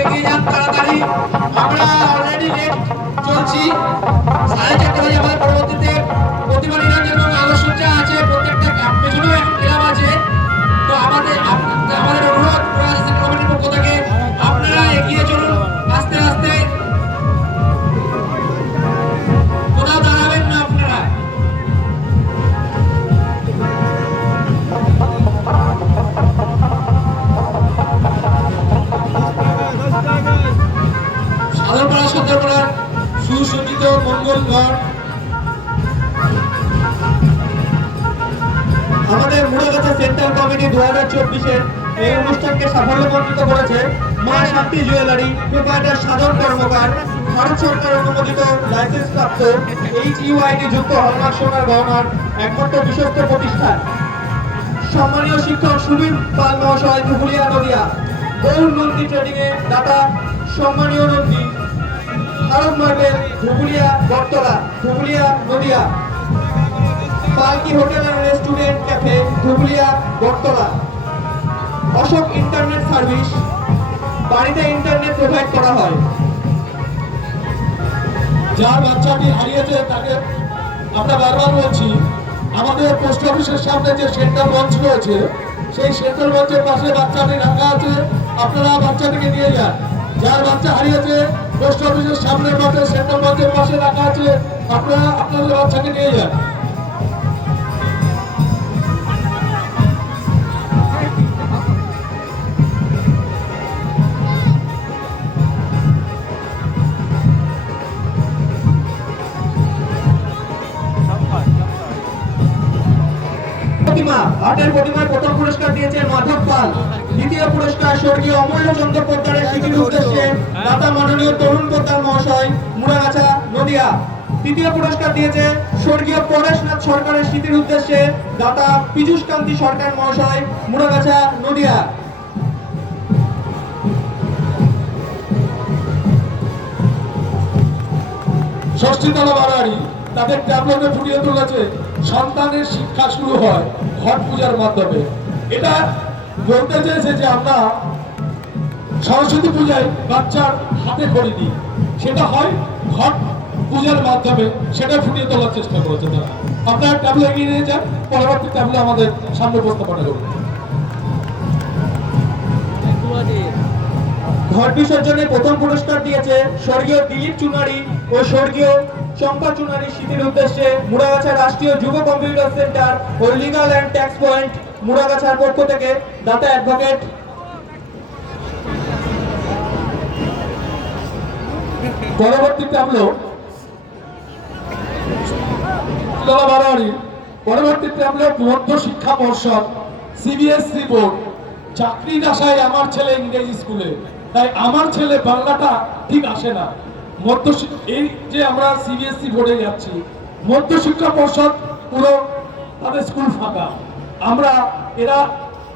এগিয়ে যান তাড়াতাড়ি। আমরা অলরেডি লেট চলছি। সাড়ে চারটে বাজে আমাদের পরবর্তীতে চব্বিশের এই অনুষ্ঠানকে সাফল্যমণ্ডিত করেছে মা শান্তি জুয়েলারি প্রোপাইটার সাধন কর্মকার, ভারত সরকার অনুমোদিত লাইসেন্স প্রাপ্ত এইচ ইউআইডি যুক্ত হলমার্ক সোনার গহনার একমাত্র বিশ্বস্ত প্রতিষ্ঠান। সম্মানীয় শিক্ষক সুবীর পাল মহাশয় ধুবুলিয়া নদিয়া গৌর নন্দী ট্রেডিং এ দাতা সম্মানীয় Nandi, Bharat marble Dhubulia Battala Dhubulia Nadia. Palki hotel and restaurant cafe Dhubulia Battala. Ashok internet service বাড়িতে ইন্টারনেট প্রোভাইড করা হয়। যার বাচ্চাটি হারিয়েছে তাকে আমরা বারবার বলছি, আমাদের পোস্ট অফিসের সামনে যে সেন্টার মঞ্চ রয়েছে, সেই সেন্টার মঞ্চের পাশে বাচ্চাটি রাখা আছে। আপনারা বাচ্চাটিকে নিয়ে যান। যার বাচ্চা হারিয়েছে পোস্ট অফিসের সামনের পাশে সেন্টার মঞ্চের পাশে রাখা আছে, আপনারা আপনাদের বাচ্চাকে নিয়ে যান। প্রতিমা আটের প্রতিমায় প্রথম পুরস্কার দিয়েছেন মাধব পাল। দ্বিতীয় পুরস্কার স্বর্গীয় অমূল্য চন্দ্র পোদ্দারের স্মৃতির উদ্দেশ্যে দাতা মাননীয় তরুণ পোদ্দার মহাশয় মুড়াগাছা নদিয়া। তৃতীয় পুরস্কার দিয়েছে স্বর্গীয় পরেশনাথ সরকারের স্মৃতির উদ্দেশ্যে দাতা পীযুষ কান্তি সরকার মহাশয় মুড়াগাছা নদিয়া। ষষ্ঠীতলা বাড়ারি তাদের ট্যাবলেটে ফুটিয়ে তুলেছে। সন্তানের শিক্ষা শুরু হয় ঘট পূজার মাধ্যমে। এটা বলতে চেয়েছে যে আমরা সরস্বতী পূজায় বাচ্চার হাতে করে দিই সেটা হয় ঘট পূজার মাধ্যমে, সেটা ফুটিয়ে তোলার চেষ্টা করেছে তারা। আপনারা ট্যাবলে এগিয়ে নিয়ে যান, পরবর্তী ট্যাবলে আমাদের সামনে উপস্থাপনা করুন ঘট বিসর্জনে প্রথম পুরস্কার দিয়েছে স্বর্গীয় দিলীপ চুনারি ও স্বর্গীয় চম্পা চুনারি স্মৃতির উদ্দেশ্যে মুড়াগাছা রাষ্ট্রীয় যুব কম্পিউটার সেন্টার ও লিগাল অ্যান্ড ট্যাক্স পয়েন্ট মুড়াগাছার পক্ষ থেকে দাতা অ্যাডভোকেট পরবর্তী ট্যাবলো তোলা বারোয়ারি পরবর্তী ট্যাবলো মধ্য শিক্ষা পর্ষদ সিবিএসসি বোর্ড চাকরির আশায় আমার ছেলে ইংরেজি স্কুলে। তাই আমার ছেলে বাংলাটা ঠিক আসে না। মধ্য এই যে আমরা সিবিএসসি বোর্ডে যাচ্ছি মধ্য শিক্ষা পর্ষদ পুরো তাদের স্কুল ফাঁকা। আমরা, এরা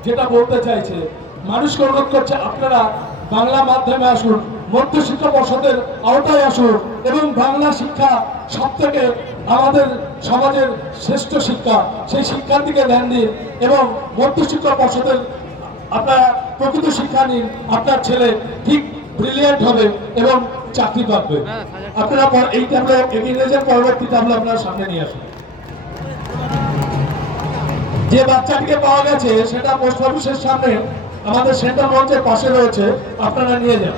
যেটা বলতে চাইছে মানুষকে অনুরোধ করছে, আপনারা বাংলা মাধ্যমে আসুন মধ্য শিক্ষা পর্ষদের আওতায় আসুন এবং বাংলা শিক্ষা সব থেকে আমাদের সমাজের শ্রেষ্ঠ শিক্ষা। সেই শিক্ষার দিকে ধ্যান দিন এবং মধ্য শিক্ষা পর্ষদের আপনারা প্রকৃত শিক্ষা নিন আপনার ছেলে ঠিক ব্রিলিয়ান্ট হবে এবং চাকরি পাবে। আপনারা পর- এই ট্যাবলো এগিয়ে নিয়ে যান পরবর্তী ট্যাবলো আপনারা সামনে নিয়ে আসুন। যে বাচ্চাটিকে পাওয়া গেছে সেটা পোস্ট অফিসের সামনে আমাদের সেন্টার মঞ্চের পাশে রয়েছে আপনারা নিয়ে যান।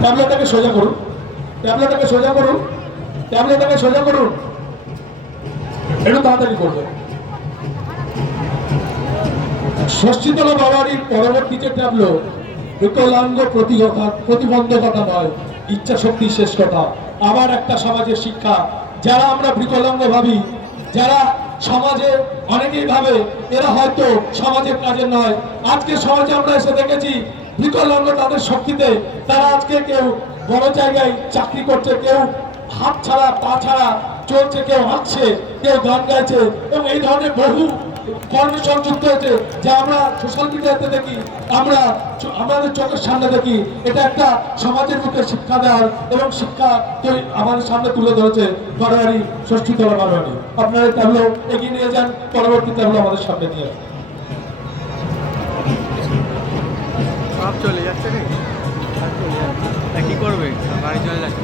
ট্যাবলেটটাকে সোজা করুন। ট্যাবলেটটাকে সোজা করুন। ট্যাবলেটটাকে সোজা করুন। একটু তাড়াতাড়ি করবেন। ষষ্ঠীতলা বাবারির পরবর্তী যে ট্যাবলো বিকলাঙ্গ প্রতিহতা প্রতিবন্ধকতা নয়, ইচ্ছা শক্তি শেষ কথা। আবার একটা সমাজের শিক্ষা। যারা আমরা বিকলাঙ্গ ভাবি, যারা সমাজে অনেকেই ভাবে, এরা হয়তো সমাজের কাজে নয়। আজকে সমাজে আমরা এসে দেখেছি বিকলাঙ্গ তাদের শক্তিতে, তারা আজকে কেউ বড় জায়গায় চাকরি করছে, কেউ হাত ছাড়া, পা ছাড়া চলছে, কেউ হাঁটছে, কেউ গান গাইছে এবং এই ধরনের বহু কর্মে সংযুক্ত হয়েছে যা আমরা সোশ্যাল মিডিয়াতে দেখি, আমরা আমাদের চোখের সামনে দেখি। এটা একটা সমাজের মুখে শিক্ষা দেওয়ার এবং শিক্ষা তৈরি আমাদের সামনে তুলে ধরেছে বারোয়ারি, ষষ্ঠী তলা বারোয়ারি। আপনারা ট্যাবলো এগিয়ে নিয়ে যান, পরবর্তী ট্যাবলো আমাদের সামনে নিয়ে আসুন। চলে যাচ্ছে কি করবে? বাড়ি চলে যাচ্ছে।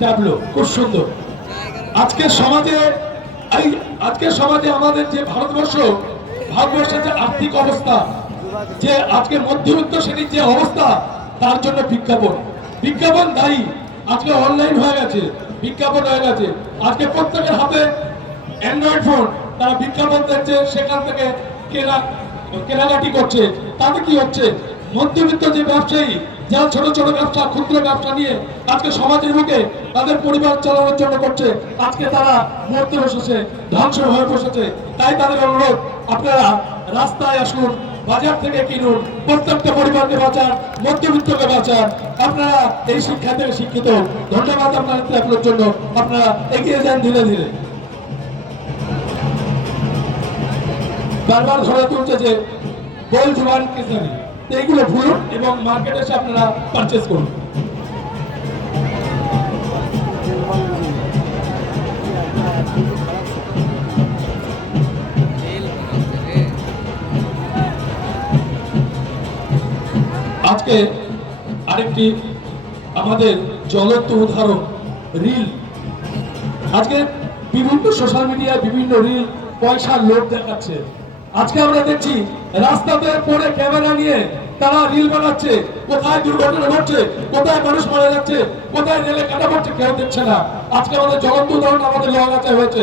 ট্যাবলো খুব সুন্দর। আজকের সমাজে, এই আজকের সমাজে আমাদের যে ভারতবর্ষ, ভারতবর্ষের যে আর্থিক অবস্থা, যে আজকে মধ্যবিত্ত শ্রেণির যে অবস্থা, তার জন্য বিজ্ঞাপন। বিজ্ঞাপন দায়ী। আজকে অনলাইন হয়ে গেছে, বিজ্ঞাপন হয়ে গেছে। আজকে প্রত্যেকের হাতে অ্যান্ড্রয়েড ফোন তারা বিজ্ঞাপন দেখছে সেখান থেকে কেনা, কেনাকাটি করছে। তাতে কি হচ্ছে? মধ্যবিত্ত যে ব্যবসায়ী যারা ছোট ছোট ব্যবসা, ক্ষুদ্র ব্যবসা নিয়ে আজকে সমাজের মুখে তাদের পরিবার চালানোর জন্য করছে, আজকে তারা মরতে বসেছে, ধ্বংস হয়ে বসেছে। তাই তাদের অনুরোধ, আপনারা রাস্তায় আসুন, বাজার থেকে কিনুন, প্রত্যেকটা পরিবারকে বাঁচান, মধ্যবিত্তকে বাঁচান। আপনারা এই শিক্ষা থেকে শিক্ষিত ধন্যবাদ আপনাদের আপনার জন্য। আপনারা এগিয়ে যান ধীরে ধীরে। বারবার ধরে তুলছে যে গোল জুবান কিসানি এইগুলো ভুলুন এবং মার্কেটে এসে আপনারা পারচেস করুন। আজকে আরেকটি আমাদের জ্বলন্ত উদাহরণ রিল আজকে বিভিন্ন সোশ্যাল মিডিয়ায় বিভিন্ন রিল পয়সার লোভ দেখাচ্ছে। আজকে আমরা দেখছি রাস্তাতে পড়ে ক্যামেরা নিয়ে তারা রিল বানাচ্ছে, কোথায় দুর্ঘটনা ঘটছে, কোথায় মানুষ মারা যাচ্ছে, কোথায় রেলে কাটা পড়ছে কেউ দেখছে না। আজকে আমাদের জ্বলন্ত উদাহরণ আমাদের লোহাগাছায় হয়েছে।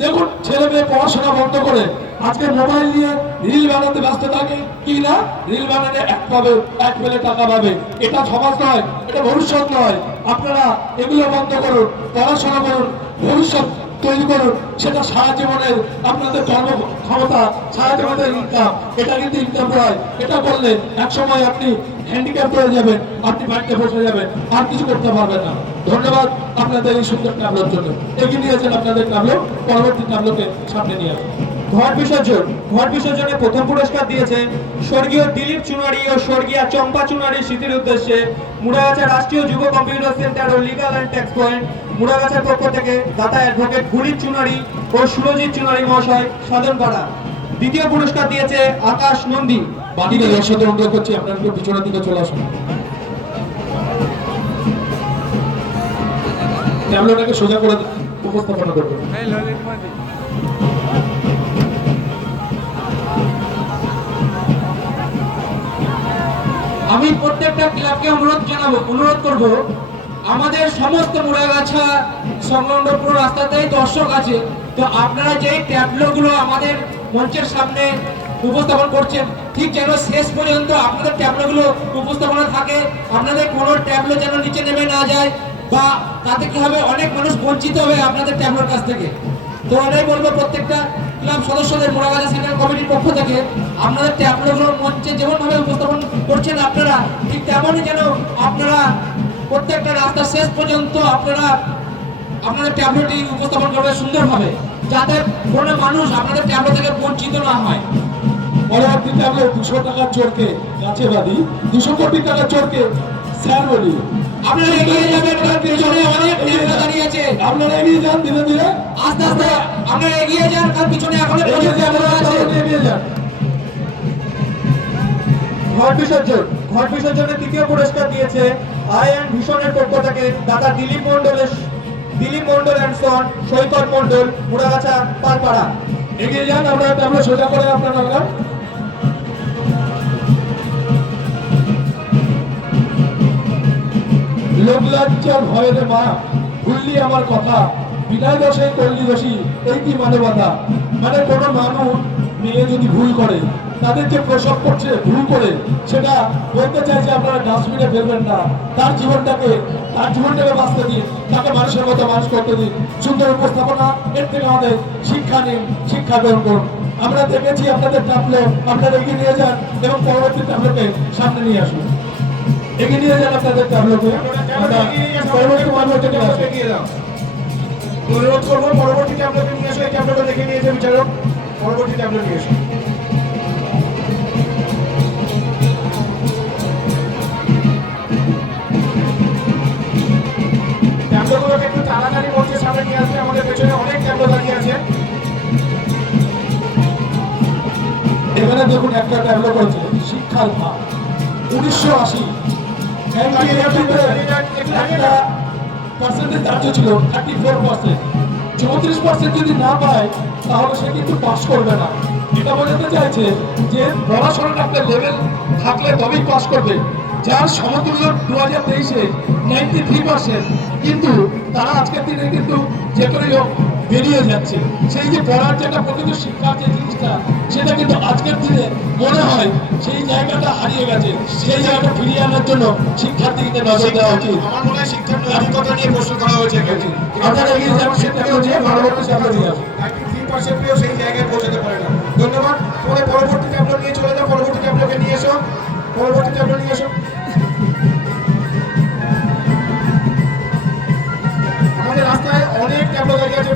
দেখুন, ছেলে মেয়ে পড়াশোনা বন্ধ করে আজকে মোবাইল নিয়ে রিল বানাতে ব্যস্ত থাকে। কি না? রিল বানালে এক পাবে, এক পেলে টাকা পাবে। এটা সমাজ নয়, এটা ভবিষ্যৎ নয়। আপনারা এগুলো বন্ধ করুন, পড়াশোনা করুন, ভবিষ্যৎ তৈরি করুন, সেটা সারা জীবনের আপনাদের কর্ম ক্ষমতা, সারা জীবনের ইনকাম এটা কিন্তু ইনকাম নয়। এটা বললে এক সময় আপনি হ্যান্ডিক্যাপ হয়ে যাবেন, আপনি বাড়িতে বসে যাবেন, আর কিছু করতে পারবেন না। ধন্যবাদ আপনাদের এই সুন্দর ট্যাবলোর জন্য। এগিয়ে নিয়েছেন আপনাদের ট্যাবলো পরবর্তী ট্যাবলোকে সামনে নিয়ে আসুন। ঘট বিসর্জন ঘট বিসর্জনে প্রথম পুরস্কার দিয়েছে স্বর্গীয় দিলীপ চুনারি ও স্বর্গীয়া চম্পা চুনারি স্মৃতির উদ্দেশ্যে মুড়াগাছা রাষ্ট্রীয় যুব কম্পিউটার সেন্টার ও লিগাল অ্যান্ড ট্যাক্স পয়েন্ট মুড়াগাছার পক্ষ থেকে দাতা অ্যাডভোকেট গুলিপ চুনারি ও সুরজিৎ চুনারি মহাশয় সাধনপাড়া দ্বিতীয় পুরস্কার দিয়েছে আকাশ নন্দী। বাকিদের দর্শকদের অনুরোধ করছি আপনারা একটু পিছনের দিকে চলে আসুন। ট্যাবলোটাকে সোজা করে উপস্থাপনা করবেন। আমি প্রত্যেকটা ক্লাবকে অনুরোধ জানাব, অনুরোধ করব, আমাদের সমস্ত মুড়াগাছা সংলগ্ন পুরো রাস্তাতেই দর্শক আছে, তো আপনারা যে ট্যাবলোগুলো আমাদের মঞ্চের সামনে উপস্থাপন করছেন, ঠিক যেন শেষ পর্যন্ত আপনাদের ট্যাবলোগুলো উপস্থাপনা থাকে, আপনাদের কোনো ট্যাবলো যেন নিচে নেমে না যায়, বা তাতে কি হবে, অনেক মানুষ বঞ্চিত হবে আপনাদের ট্যাবলোর কাছ থেকে। তো এটাই বলব প্রত্যেকটা। ক্লাব সদস্যদের মোড়াগাছা সেন্ট্রাল কমিটির পক্ষ থেকে আপনাদের ট্যাবলোগুলো মঞ্চে যেমনভাবে উপস্থাপন করছেন আপনারা, ঠিক তেমনই যেন আপনারা প্রত্যেকটা রাস্তা শেষ পর্যন্ত আপনারা আপনাদের ট্যাবলোটি উপস্থাপন করবে সুন্দরভাবে, যাতে কোনো মানুষ আপনাদের ট্যাবলো থেকে বঞ্চিত না হয়। পরবর্তী ট্যাবলো দুশো টাকার চোরকে গাছে বাঁধি। দুশো কোটি টাকার চোরকে স্যার বলি। আপনারা এগিয়ে যাবেন কারণ পিছনে অনেক ট্যাবলো দাঁড়িয়ে আছে। আপনারা এগিয়ে যান ধীরে ধীরে। আস্তে আস্তে আপনারা এগিয়ে যান কারণ পিছনে এখনও এগিয়ে যান ঘট বিসর্জন ঘট বিসর্জনে তৃতীয় পুরস্কার দিয়েছে আই অ্যান্ড ভীষণের পক্ষ থেকে দাদা দিলীপ মন্ডলের দিলীপ মন্ডল অ্যান্ড সন সৈকত মন্ডল মুড়াগাছা পালপাড়া। এগিয়ে যান আমরা ট্যাবলো সোজা করে আপনারা লাগান লোক ভয়ে রে মা। ভুললি আমার কথা। বিদায় দশে করলি দোষী, এই কি মানবতা মানে কোনো মানুষ, মেয়ে যদি ভুল করে, তাদের যে প্রসব করছে, ভুল করে, সেটা বলতে চাইছে আপনারা ডাস্টবিনে ফেলবেন না। তার জীবনটাকে তার জীবনটাকে বাঁচতে দিন, তাকে মানুষের মতো মানুষ করতে দিন। সুন্দর উপস্থাপনা, এর থেকে আমাদের শিক্ষা নিন, শিক্ষা গ্রহণ করুন। আমরা দেখেছি আপনাদের ট্যাবলো আপনারা এগিয়ে নিয়ে যান এবং পরবর্তী ট্যাবলোকে সামনে নিয়ে আসুন। এগিয়ে নিয়ে যান আপনাদের ট্যাবলোকে পরবর্তী অনুরোধ করব, পরবর্তী ট্যাবলেট নিয়ে এসো দেখে পরবর্তী ট্যাবলেট নিয়ে এসো। একটু তাড়াতাড়ি সামনে নিয়ে আসবে আমাদের পেছনে অনেক ট্যাবলেট দাঁড়িয়ে আছে। এখানে দেখুন একটা ট্যাবলো করেছে শিক্ষার ভাগ উনিশশো আশি একটা পার্সেন্টেজ ছিল থার্টি ফোর পার্সেন্ট চৌত্রিশ পার্সেন্ট যদি না পায়, তাহলে সে কিন্তু পাস করবে না। এটা বোঝাতে চাইছে যে পড়াশোনাটা একটা লেভেল থাকলে তবেই পাস করবে। যার সমতুল্য দু হাজার তেইশে নাইনটি থ্রি পার্সেন্ট কিন্তু তারা আজকের দিনে কিন্তু যে করেই হোক বেরিয়ে যাচ্ছে। সেই যে পড়ার যেটা প্রকৃত শিক্ষার যে জিনিসটা সেটা কিন্তু আজকের দিনে মনে হয় সেই জায়গাটা হারিয়ে গেছে। সেই জায়গাটা ফিরিয়ে আনার জন্য শিক্ষার্থীদের নজর দেওয়া উচিত। আমার মনে হয় শিক্ষার নৈতিকতা নিয়ে প্রশ্ন করা হয়েছে আপনারা এগিয়ে যাবেন সেটাকে হচ্ছে পরবর্তী সামনে দিয়ে আসুন। সেই জায়গায় পৌঁছাতে পারে না। ধন্যবাদ। পরবর্তী ট্যাবলেট নিয়ে চলে যাও পরবর্তী ট্যাবলেটকে নিয়ে এসো। পরবর্তী ট্যাবলেট নিয়ে এসো। আমাদের রাস্তায় অনেক আছে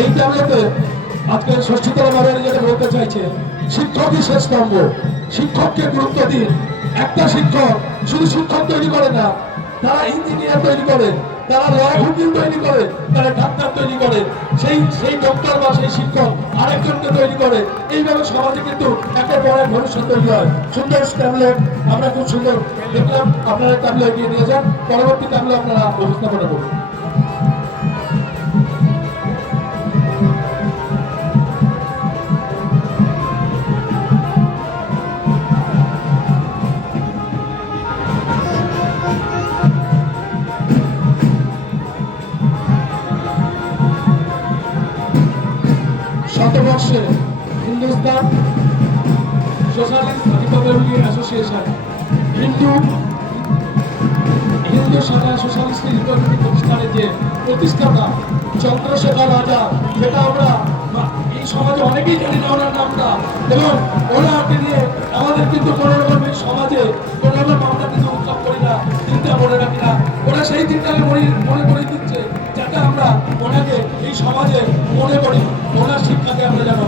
এই ট্যাবলেটে আজকে ষষ্ঠতর বারের যেটা বলতে চাইছে, শিক্ষকই শেষ স্তম্ভ। শিক্ষককে গুরুত্ব দিন। একটা শিক্ষক শুধু শিক্ষক তৈরি করে না তারা ইঞ্জিনিয়ার তৈরি করে, তারা ল উকিল তৈরি করে, তারা ডাক্তার তৈরি করে, সেই সেই ডক্টর বা সেই শিক্ষক আরেকজনকে তৈরি করে। এইভাবে সমাজে কিন্তু একটা বড় ভবিষ্যৎ তৈরি হয়। সুন্দর ট্যাবলেট আমরা খুব সুন্দর দেখলাম, আপনারা ট্যাবলেট এগিয়ে নিয়ে যান, পরবর্তী ট্যাবলেট আপনারা ব্যবস্থা করে আমরা চন্দ্রশেখর রাজা, যেটা আমরা এই সমাজে অনেকেই জানি না ওনার নামটা। এবং ওনাকে নিয়ে আমাদের কিন্তু কোনো রকম এই সমাজে কোনো রকম আমরা কিন্তু উৎসব করি না চিন্তা করে রাখি না। ওরা সেই চিন্তাকে মনে মনে করে দিচ্ছে যাতে আমরা ওনাকে এই সমাজে মনে করি, ওনার শিক্ষাকে আমরা যেন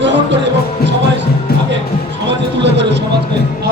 গ্রহণ করি এবং সবাই আগে সমাজে তুলে ধরে সমাজকে